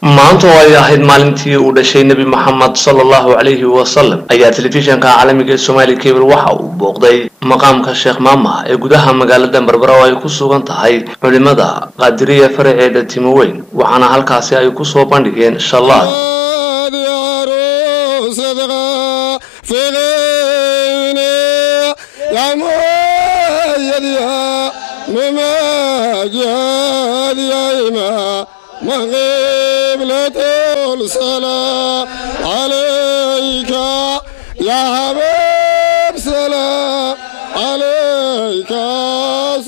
maanta oo ay ahayd maalintii uu dhashay Nabi Muhammad sallallahu alayhi wa sallam ayaa telefishinka caalamiga ee Somali Cable waxa uu booqday maqaamka Sheekh Maama ee gudaha magaalada Berbera oo ay ku sugan tahay culimada Qaadiriya faraceeda Timoweyn waxaana halkaasi ay ku soo bandhigeen inshallah الصلاة عليك يا حبيب سلام عليك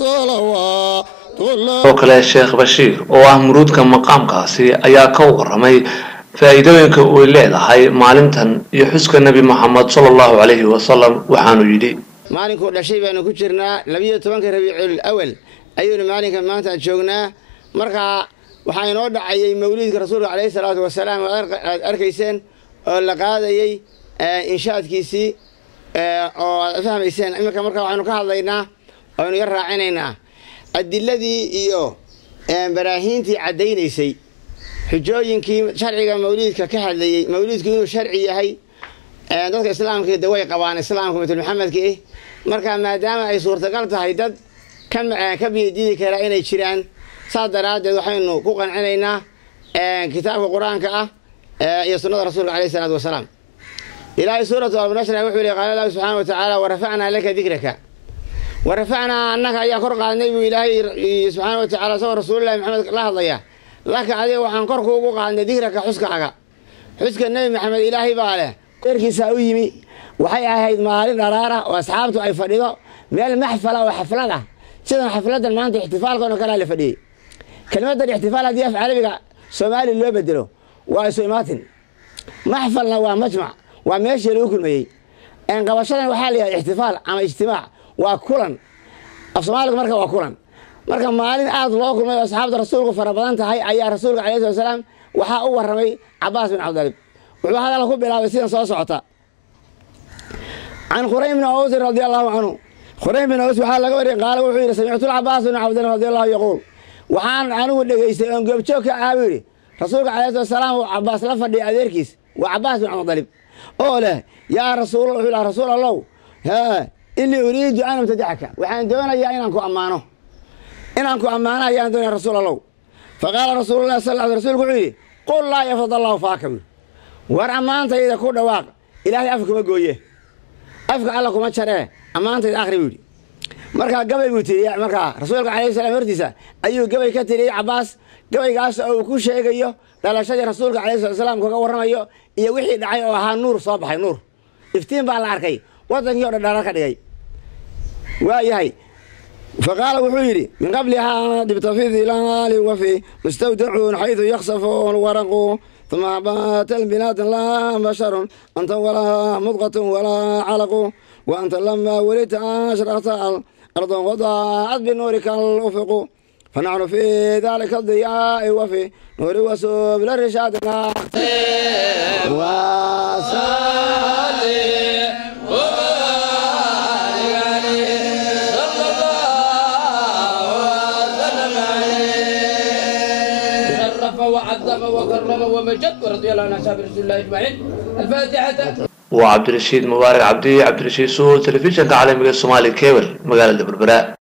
صلوات الله. وكلا الشيخ بشير وأمرود كمقام قاسي أيا كور رمي فإذا uu leedahay maalintan iyo xuska Nabi Muhammad sallallahu alayhi wa sallam waxaanu yiri maalinku dhashay baanu ku jirnaa 12 Rabiicul Awwal ayuu maalinka maanta joognaa marka waxaa inoo dhacayay mawlidka rasuulka calayhi salaatu wasalaam aad arkayseen oo la qaadayay inshaadkiisii oo aad fahmayseen iminka marka waxaanu ka hadlaynaa oo aynu yar raacinaynaa adiladii iyo baraahiintii caddaynaysay xujooyinkii sharciga mawlidka ka hadlayay mawlidku inuu sharci yahay dadka islaamka way qabaan islaamka mid Muhammadka marka maadaama ay suurtagal tahay dad ka biidii kara inay jiraan saadaradeed waxaynu ku qancinaynaa kitaabka quraanka ah iyo sunnada rasuulka calayhi salaatu wasalaam ilaahay suuratu al-nashr wuxuu leeyahay qala Allah subhanahu wa ta'ala wa rafa'na laka dhikraka wa rafa'na annaka ya kor qaadnay buu ilaahay subhanahu wa ta'ala soo rasuulullaahi Muhammad la hadlaya laka adiga waxaan kor kuugu qaadnay dhikraka xuskaaga xuska nabi Muhammad ilaahay baa leh eerkiisa u yimi waxay ahayd maalin dharaara oo asxaabtu ay fadhido meel maxfala oo xaflada sida xafladan maanta ihtifaalka oo kala la fadhiyay كلمة الاحتفال هذه في عربي سومالي اللي بدله وسويماتن محفلنا ومجمع وماشي لوكل مي إن قبشنا وحالي احتفال عم اجتماع وكلن أفصمالك مركب وكلن مركب مالين أعطوا لوكل مي أصحاب الرسول فربضان تهاي أي رسول عليه الصلاة والسلام وحاء الرمي عباس بن عبد الله وهذا له بلا وسيلة صوصعته عن خريم بن عوز رضي الله عنه خريم بن عوز وحال قال وحيد سمعت العباس بن عبد الله رضي الله يقول waxaan anigu dhageystay oo goobjoog ka caawiri rasuulka calayhi salaam oo Abbas la fadhiyo adeerkiis waa Abbas bin Abdalib oo leh yaa rasuul Allah ha inni uriidu an amtadaka waxaan doonayaa inaan ku ammaano ayaan doonayaa rasuul Allah faqala rasuulullah sallallahu alayhi wasallam wuxuu yiri qul la yafdal Allah faakam war ammaantayda ku dhawaaq ilaahay afka ma gooye afka alla kuma jaree ammaantayda akhri wili marka gabay buu tiriyay marka rasuulka calayhi salaam hortiisa ayuu gabay ka tiriyay Abbas gabaygaas oo ku sheegayo dhalashadii rasuulka calayhi salaam kaga waramayo iyo wixii dhacay oo ahaa nuur soo baxay nuur iftiin baa la arkay wadankii oo dharar ka dhigay waayahay فقال وحيري من قبلها بتفيض الآل وفي مستودعون حيث يخسفون ورقوا ثم بات البلاد لا بشر أنت ولا مضغة ولا علق وأنت لما ولدت أشرقت الأرض وضاعت بنورك الأفق فنحن في ذلك الضياء وفي نور وسبل الرشاد وعظم وكرم ومجد ورضي الله عن أصحاب رسول الله أجمعين. الفاتحة. وعبد الرشيد مبارك عبد الرشيد سو تلفزيون عالمي الصومالي كيبل مقالة بربراء.